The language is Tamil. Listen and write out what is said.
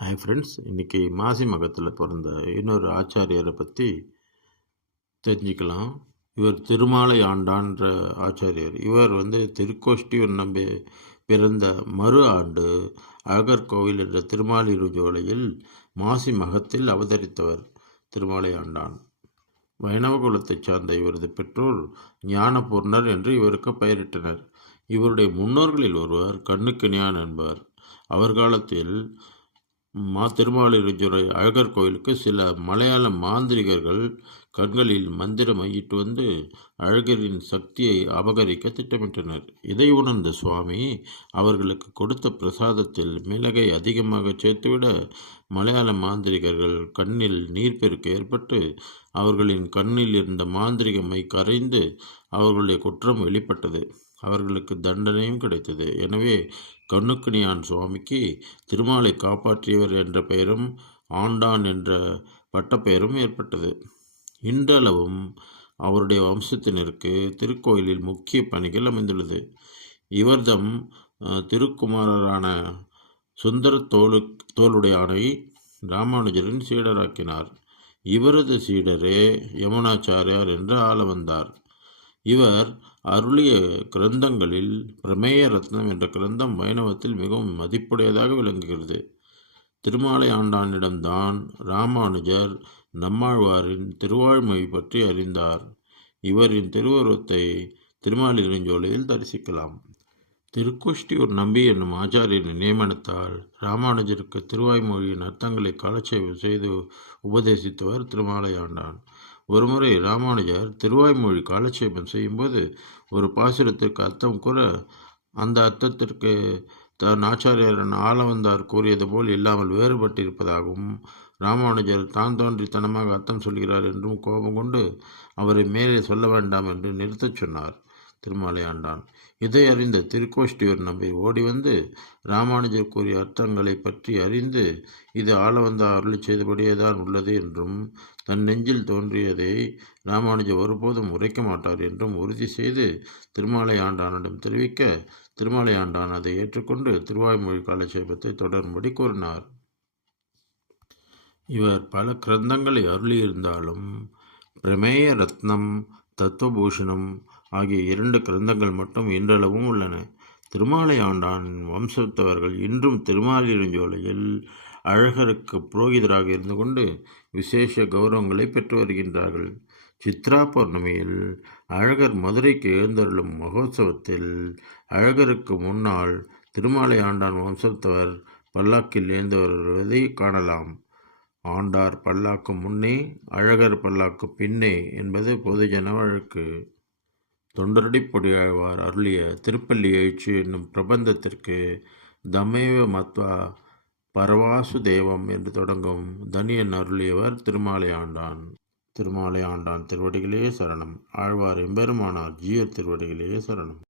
ஹாய் ஃப்ரெண்ட்ஸ் இன்றைக்கி மாசி மகத்தில் பிறந்த இன்னொரு ஆச்சாரியரை பற்றி தெரிஞ்சுக்கலாம். இவர் திருமாலை ஆண்டான்ற ஆச்சாரியர். இவர் வந்து திருக்கோஷ்டியூர் நம்பி பிறந்த மறு ஆண்டு அகர்கோவில் என்ற திருமாலிருஜோலையில் மாசி மகத்தில் அவதரித்தவர் திருமாலை ஆண்டான். வைணவ குலத்தைச் சார்ந்த இவரது பெற்றோர் ஞானபூர்ணர் என்று இவருக்கு பெயரிட்டனர். இவருடைய முன்னோர்களில் ஒருவர் கண்ணுக்கிணியான் என்பவர். அவர் காலத்தில் மா திருமாலிருஞ்சுரை அழகர் கோயிலுக்கு சில மலையாள மாந்திரிகர்கள் கண்களில் மந்திரம் ஐயிட்டு வந்து அழகரின் சக்தியை அபகரிக்க திட்டமிட்டனர். இதை உணர்ந்த சுவாமி அவர்களுக்கு கொடுத்த பிரசாதத்தில் மிளகை அதிகமாக சேர்த்துவிட மலையாள மாந்திரிகர்கள் கண்ணில் நீர்ப்பெருக்கு ஏற்பட்டு அவர்களின் கண்ணில் இருந்த மாந்திரிகமை கரைந்து அவர்களுடைய குற்றம் வெளிப்பட்டது. அவர்களுக்கு தண்டனையும் கிடைத்தது. எனவே கண்ணுக்கணியான் சுவாமிக்கு திருமாலை காப்பாற்றியவர் என்ற பெயரும் ஆண்டான் என்ற பட்டப்பெயரும் ஏற்பட்டது. இன்றளவும் அவருடைய வம்சத்தினருக்கு திருக்கோயிலில் முக்கிய பணிகள் அமைந்துள்ளது. இவர்தம் திருக்குமாரரான சுந்தர தோலு தோளுடையானை ராமானுஜரின் சீடராக்கினார். இவரது சீடரே யமுனாச்சாரியார் என்று ஆள வந்தார். இவர் அருளிய கிரந்தங்களில் பிரமேய ரத்னம் என்ற கிரந்தம் வைணவத்தில் மிகவும் மதிப்புடையதாக விளங்குகிறது. திருமாலை ஆண்டானிடம்தான் ராமானுஜர் நம்மாழ்வாரின் திருவாழ்மொழி பற்றி அறிந்தார். இவரின் திருவுருவத்தை திருமாலிருஞ்சோலையில் தரிசிக்கலாம். திருக்குஷ்டி ஒரு நம்பி என்னும் ஆச்சாரியரின் நியமனத்தால் ராமானுஜருக்கு திருவாய்மொழியின் அர்த்தங்களை காலட்சேபம் செய்து உபதேசித்தவர் திருமாலை ஆண்டான். ஒருமுறை ராமானுஜர் திருவாய்மொழி காலட்சேபம் செய்யும்போது ஒரு பாசுரத்திற்கு அர்த்தம் கூற அந்த அர்த்தத்திற்கு தன் ஆச்சாரியரன் ஆளவந்தார் கூறியது போல் இல்லாமல் வேறுபட்டிருப்பதாகவும் ராமானுஜர் தான் தோன்றித்தனமாக அர்த்தம் சொல்கிறார் என்றும் கோபம் கொண்டு அவரை மேலே சொல்ல வேண்டாம் என்று நிறுத்தச் சொன்னார். திருமாலையாண்டான் இதை அறிந்த திருக்கோஷ்டியூர் நம்பி ஓடி வந்து ராமானுஜர் கூறிய அர்த்தங்களை பற்றி அறிந்து இது ஆளவந்த அருளி செய்தபடியேதான் உள்ளது என்றும் தன் நெஞ்சில் தோன்றியதை ராமானுஜர் ஒருபோதும் உரைக்க மாட்டார் என்றும் உறுதி செய்து திருமாலை ஆண்டானிடம் தெரிவிக்க திருமாலை ஆண்டான் அதை ஏற்றுக்கொண்டு திருவாய்மொழி காலட்சேபத்தை தொடரும்படி கூறினார். இவர் பல கிரந்தங்களை அருளியிருந்தாலும் பிரமேய ரத்னம் தத்துவபூஷணம் ஆகிய இரண்டு கிரந்தங்கள் மட்டும் இன்றளவும் உள்ளன. திருமாலை ஆண்டான் வம்சத்தவர்கள் இன்றும் திருமாலிருஞ்சோலையில் அழகருக்கு புரோகிதராக இருந்து கொண்டு விசேஷ கௌரவங்களை பெற்று வருகின்றார்கள். சித்ரா பௌர்ணமியில் அழகர் மதுரைக்கு எழுந்தருளும் மகோத்சவத்தில் அழகருக்கு முன்னால் திருமாலை ஆண்டான் வம்சத்தவர் பல்லாக்கில் எழுந்து வருவதை காணலாம். ஆண்டார் பல்லாக்கு முன்னே அழகர் பல்லாக்கு பின்னே என்பது பொதுஜன வழக்கு. தொண்டரடி பொடியாழ்வார் அருளிய திருப்பள்ளி எழுச்சி என்னும் பிரபந்தத்திற்கு தமேவ மத்வா பரவாசு தேவம் என்று தொடங்கும் தனியன் அருளியவர் திருமாலை ஆண்டான். திருமாலை ஆண்டான் திருவடிகளே சரணம். ஆழ்வார் எம்பெருமானார் ஜீய திருவடிகளே சரணம்.